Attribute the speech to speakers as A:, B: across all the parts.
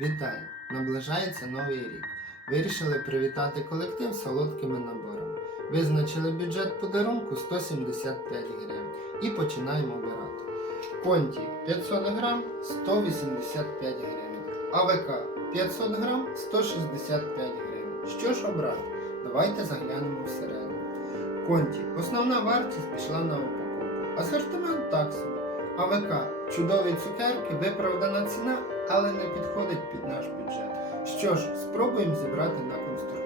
A: Вітаю! Наближається новий рік. Вирішили привітати колектив солодкими наборами. Визначили бюджет подарунку 175 гривень і починаємо обирати. Конті 500 грам 185 гривень. АВК 500 грам 165 гривень. Що ж обрати? Давайте заглянемо всередину. Конті. Основна вартість пішла на упаковку. Асортимент так собі. АВК чудові цукерки, виправдана ціна, але не підходить під наш бюджет. Що ж, спробуємо зібрати на конструктор.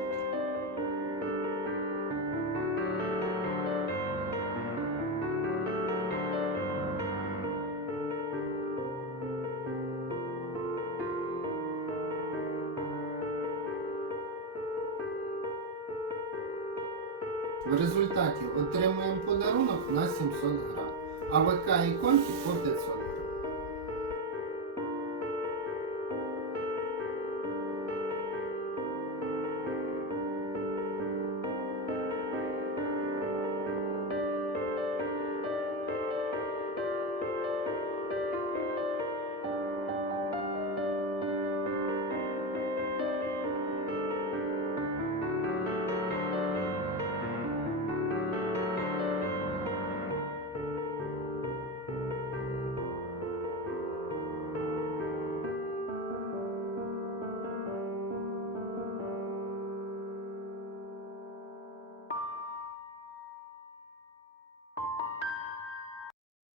A: В результаті отримуємо подарунок на 700 грам, АВК і конки по 500